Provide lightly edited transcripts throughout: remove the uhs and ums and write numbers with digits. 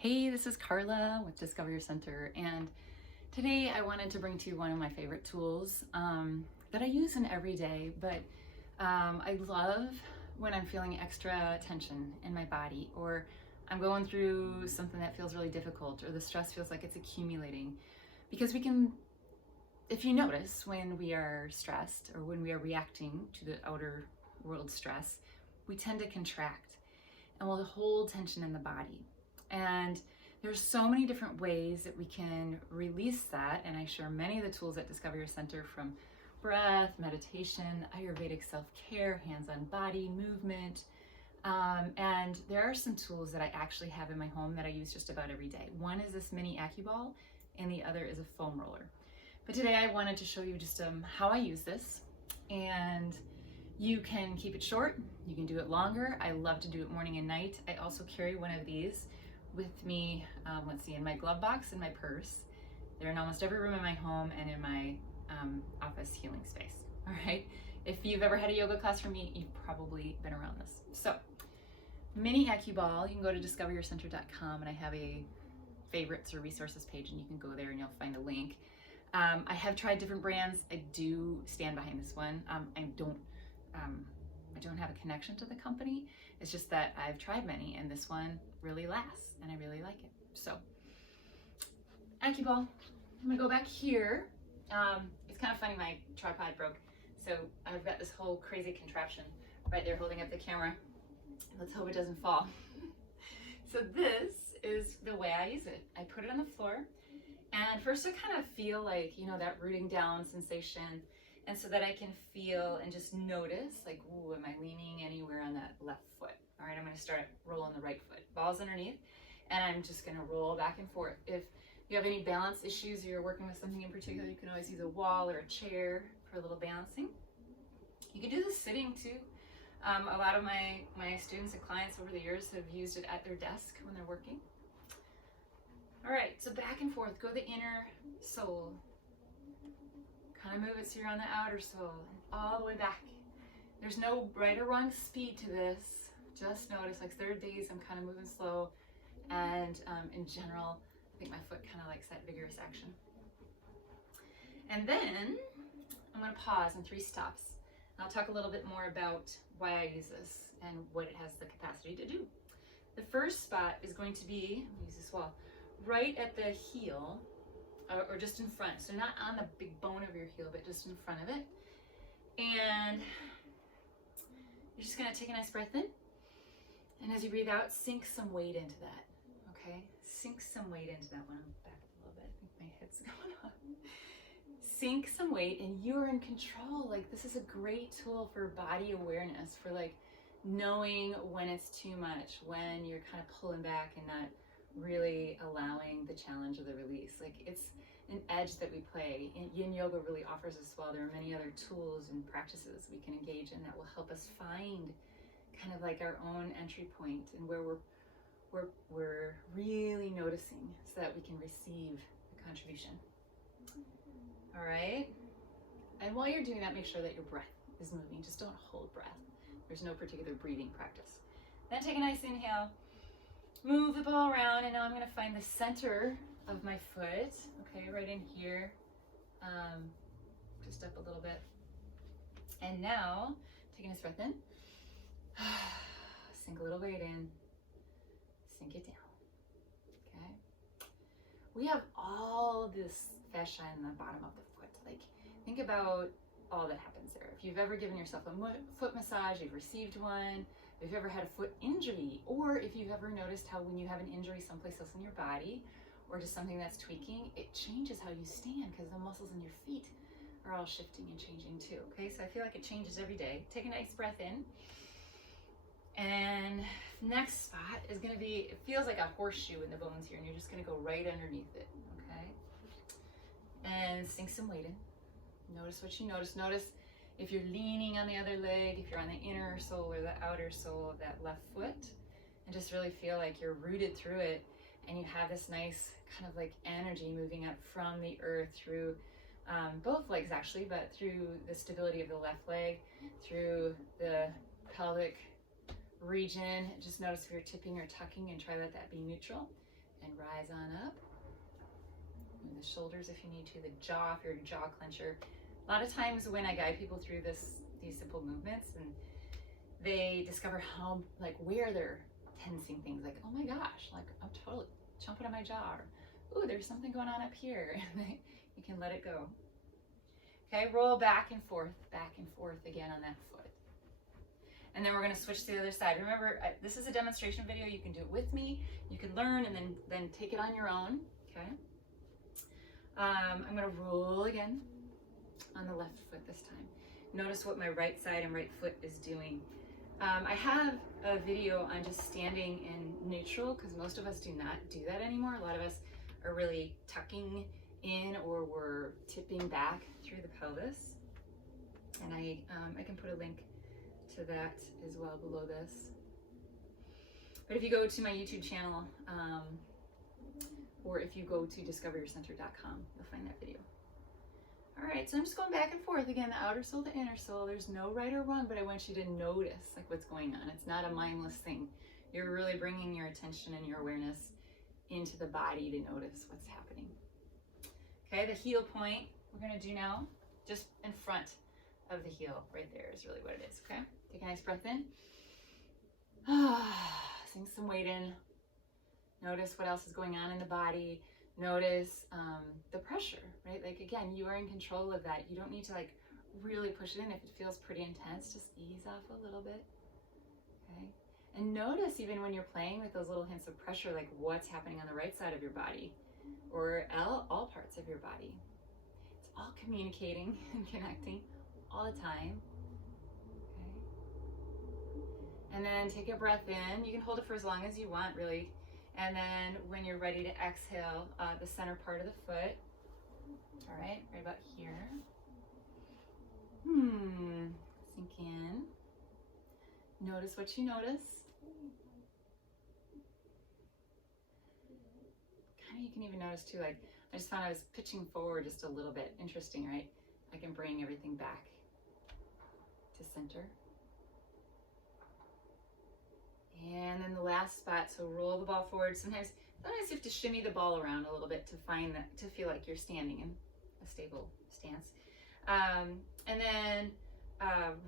Hey, this is Carla with Discover Your Center, and today I wanted to bring to you one of my favorite tools that I use in every day, but I love when I'm feeling extra tension in my body, or I'm going through something that feels really difficult, or the stress feels like it's accumulating. Because we can, if you notice, when we are stressed or when we are reacting to the outer world stress, we tend to contract and we'll hold tension in the body. And there's so many different ways that we can release that, and I share many of the tools at Discover Your Center, from breath, meditation, Ayurvedic self-care, hands-on body movement, and there are some tools that I actually have in my home that I use just about every day. One is this mini AccuBall, and the other is a foam roller. But today I wanted to show you just how I use this, and you can keep it short, you can do it longer. I love to do it morning and night. I also carry one of these with me, let's see, in my glove box, in my purse. They're in almost every room in my home and in my office healing space, all right? If you've ever had a yoga class from me, you've probably been around this. So, mini AccuBall, you can go to discoveryourcenter.com, and I have a favorites or resources page, and you can go there and you'll find a link. I have tried different brands. I do stand behind this one. I don't have a connection to the company. It's just that I've tried many, and this one really lasts, and I really like it. So, AccuBall. I'm gonna go back here. It's kind of funny, my tripod broke, so I've got this whole crazy contraption right there holding up the camera. Let's hope it doesn't fall. So this is the way I use it. I put it on the floor, and first I kind of feel like, you know, that rooting down sensation. And so that I can feel and just notice, like, ooh, am I leaning anywhere on that left foot? All right, I'm gonna start rolling the right foot. Ball's underneath, and I'm just gonna roll back and forth. If you have any balance issues or you're working with something in particular, you can always use a wall or a chair for a little balancing. You can do this sitting too. A lot of my students and clients over the years have used it at their desk when they're working. All right, so back and forth, go the inner soul. Kind of move it so you're on the outer soul, and all the way back. There's no right or wrong speed to this. Just notice, like, there are days I'm kind of moving slow, and in general, I think my foot kind of likes that vigorous action. And then I'm going to pause in 3 stops. And I'll talk a little bit more about why I use this and what it has the capacity to do. The first spot is going to be, I'll use this wall, right at the heel, or just in front. So not on the big bone of your heel, but just in front of it. And you're just gonna take a nice breath in. And as you breathe out, sink some weight into that, okay? Sink some weight into that one. I'm back a little bit, I think my head's going on. Sink some weight, and you're in control. Like, this is a great tool for body awareness, for like knowing when it's too much, when you're kind of pulling back and not really allowing the challenge of the release. Like, it's an edge that we play. And Yin Yoga really offers us well. There are many other tools and practices we can engage in that will help us find kind of like our own entry point, and where we're really noticing, so that we can receive the contribution. All right? And while you're doing that, make sure that your breath is moving. Just don't hold breath. There's no particular breathing practice. Then take a nice inhale. Move the ball around, and now I'm going to find the center of my foot, okay, right in here, just up a little bit. And now, taking a nice breath in, sink a little weight in, sink it down, okay? We have all this fascia in the bottom of the foot. Like, think about all that happens there. If you've ever given yourself a foot massage, you've received one, if you've ever had a foot injury, or if you've ever noticed how when you have an injury someplace else in your body, or just something that's tweaking, it changes how you stand, because the muscles in your feet are all shifting and changing too, okay? So I feel like it changes every day. Take a nice breath in. And next spot is gonna be, it feels like a horseshoe in the bones here, and you're just gonna go right underneath it, okay? And sink some weight in. Notice what you notice. Notice if you're leaning on the other leg, if you're on the inner sole or the outer sole of that left foot, and just really feel like you're rooted through it, and you have this nice kind of like energy moving up from the earth through both legs actually, but through the stability of the left leg, through the pelvic region. Just notice if you're tipping or tucking, and try let that be neutral. and rise on up. Move the shoulders if you need to, the jaw if you're a jaw clencher. A lot of times when I guide people through these simple movements, and they discover how, like, where they're tensing things, like, oh my gosh, like I'm totally jumping on my jaw, or ooh, there's something going on up here. You can let it go. Okay, roll back and forth again on that foot. And then we're going to switch to the other side. Remember, this is a demonstration video. You can do it with me. You can learn and then take it on your own. Okay. I'm going to roll again on the left foot this time. Notice what my right side and right foot is doing. I have a video on just standing in neutral, because most of us do not do that anymore. A lot of us are really tucking in, or we're tipping back through the pelvis. And I can put a link to that as well below this. But if you go to my YouTube channel, or if you go to discoveryourcenter.com, you'll find that video. All right, so I'm just going back and forth again, the outer sole, the inner sole. There's no right or wrong, but I want you to notice like what's going on. It's not a mindless thing. You're really bringing your attention and your awareness into the body to notice what's happening. Okay, the heel point we're going to do now, just in front of the heel, right there is really what it is. Okay, take a nice breath in. Sink some weight in. Notice what else is going on in the body. Notice the pressure, right? Like, again, you are in control of that. You don't need to like really push it in. If it feels pretty intense, just ease off a little bit. Okay, and notice even when you're playing with those little hints of pressure, like what's happening on the right side of your body, or all parts of your body. It's all communicating and connecting all the time. Okay, and then take a breath in. You can hold it for as long as you want, really. And then when you're ready to exhale, the center part of the foot, all right about here. Sink in. Notice what you notice. Kind of, you can even notice too, like, I just found I was pitching forward just a little bit. Interesting, right? I can bring everything back to center. And then the last spot, so roll the ball forward. Sometimes you have to shimmy the ball around a little bit to find that, to feel like you're standing in a stable stance. And then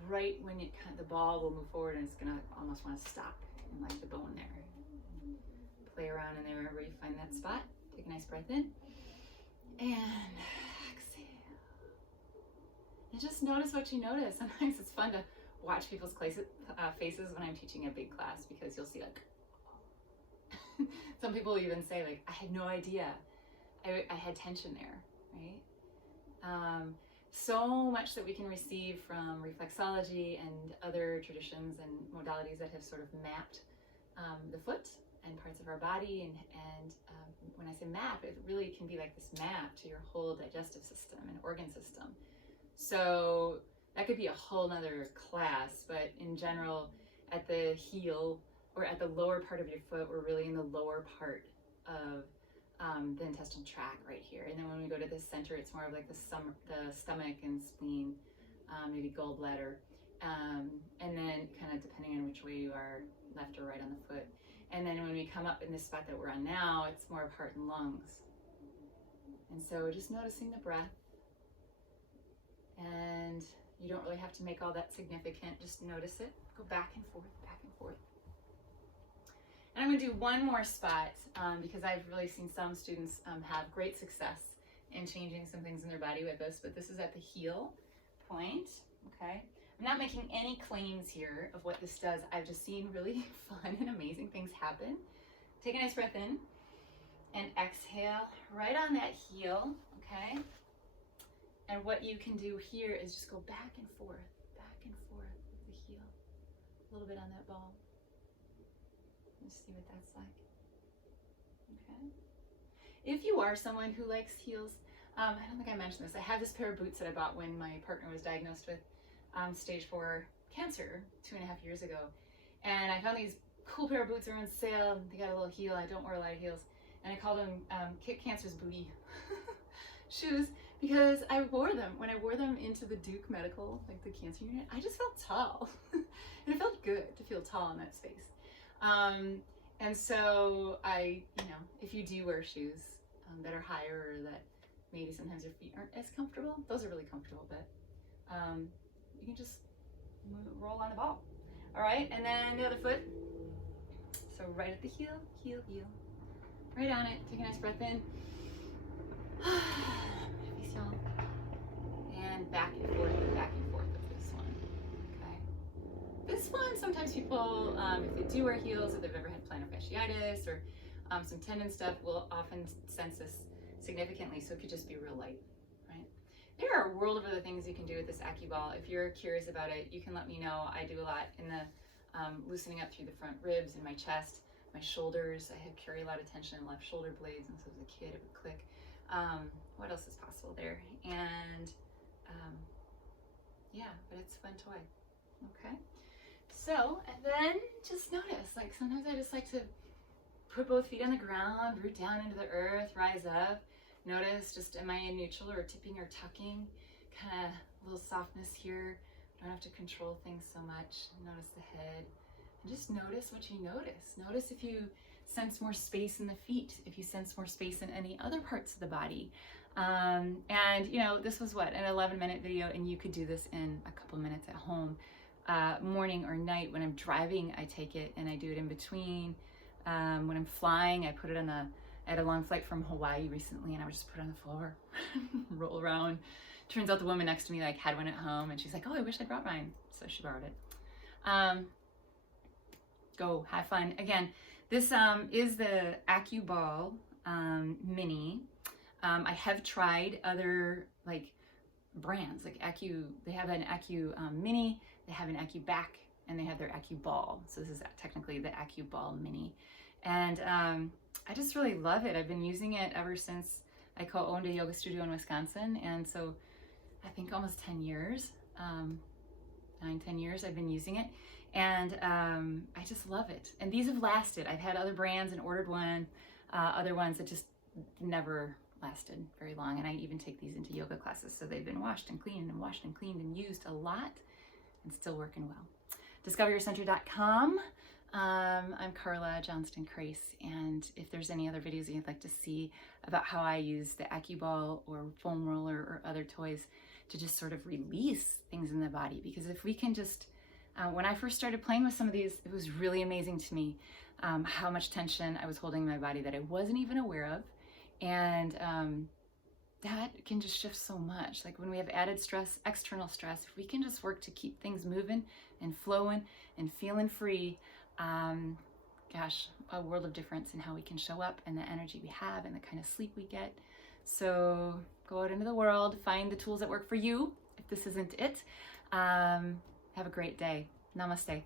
right when the ball will move forward, and it's gonna almost want to stop in like the bone there. Play around in there wherever you find that spot. Take a nice breath in and exhale. And just notice what you notice. Sometimes it's fun to watch people's faces when I'm teaching a big class, because you'll see like some people even say like, I had no idea I had tension there, right? So much that we can receive from reflexology and other traditions and modalities that have sort of mapped the foot and parts of our body, and when I say map, it really can be like this map to your whole digestive system and organ system. So that could be a whole nother class, but in general, at the heel or at the lower part of your foot, we're really in the lower part of the intestinal tract right here. And then when we go to the center, it's more of like the stomach and spleen, maybe gallbladder, and then kind of depending on which way you are, left or right on the foot. And then when we come up in this spot that we're on now, it's more of heart and lungs. And so just noticing the breath, and you don't really have to make all that significant, just notice it, go back and forth, back and forth. And I'm gonna do one more spot because I've really seen some students have great success in changing some things in their body with this, but this is at the heel point, okay? I'm not making any claims here of what this does. I've just seen really fun and amazing things happen. Take a nice breath in and exhale right on that heel, okay? And what you can do here is just go back and forth with the heel. A little bit on that ball. Let's see what that's like. Okay. If you are someone who likes heels, I don't think I mentioned this. I have this pair of boots that I bought when my partner was diagnosed with stage 4 cancer 2.5 years ago. And I found these cool pair of boots are on sale. They got a little heel. I don't wear a lot of heels. And I called them Kick Cancer's Booty shoes, because I wore them. When I wore them into the Duke Medical, like the cancer unit, I just felt tall. And it felt good to feel tall in that space. And so if you do wear shoes that are higher, or that maybe sometimes your feet aren't as comfortable, those are really comfortable, but you can just roll on the ball. All right, and then the other foot. So right at the heel, heel, heel. Right on it. Take a nice breath in. Release, y'all. And back and forth with this one. Okay. This one, sometimes people, if they do wear heels, if they've ever had plantar fasciitis or some tendon stuff, will often sense this significantly, so it could just be real light, right? There are a world of other things you can do with this AccuBall. If you're curious about it, you can let me know. I do a lot in the loosening up through the front ribs and my chest, my shoulders. I carry a lot of tension in left shoulder blades, and so as a kid it would click. What else is possible there? And yeah, but it's a fun toy. Okay, so, and then just notice, like sometimes I just like to put both feet on the ground, root down into the earth, rise up. Notice, just am I in neutral or tipping or tucking? Kind of a little softness here. Don't have to control things so much. Notice the head. And just notice what you notice. Notice if you sense more space in the feet, if you sense more space in any other parts of the body. And you know, this was what, an 11-minute video, and you could do this in a couple minutes at home. Morning or night. When I'm driving, I take it and I do it in between. When I'm flying, I put it on I had a long flight from Hawaii recently, and I would just put it on the floor, roll around. Turns out the woman next to me like had one at home, and she's like, "Oh, I wish I brought mine," so she borrowed it. Go have fun. Again, this is the AccuBall Mini. I have tried other like brands, like they have an Mini, they have an AccuBack, and they have their AccuBall. So this is technically the AccuBall Mini. And I just really love it. I've been using it ever since I co-owned a yoga studio in Wisconsin. And so I think almost 10 years, 9-10 years I've been using it. And I just love it. And these have lasted. I've had other brands and ordered other ones that just never lasted very long. And I even take these into yoga classes. So they've been washed and cleaned and washed and cleaned and used a lot and still working well. DiscoverYourCenter.com. I'm Carla Johnston-Crace, and if there's any other videos that you'd like to see about how I use the AccuBall or foam roller or other toys to just sort of release things in the body, because if we can just, when I first started playing with some of these, it was really amazing to me how much tension I was holding in my body that I wasn't even aware of, and that can just shift so much. Like when we have added stress, external stress, if we can just work to keep things moving and flowing and feeling free, gosh, a world of difference in how we can show up and the energy we have and the kind of sleep we get. So go out into the world, find the tools that work for you. If this isn't it, have a great day. Namaste.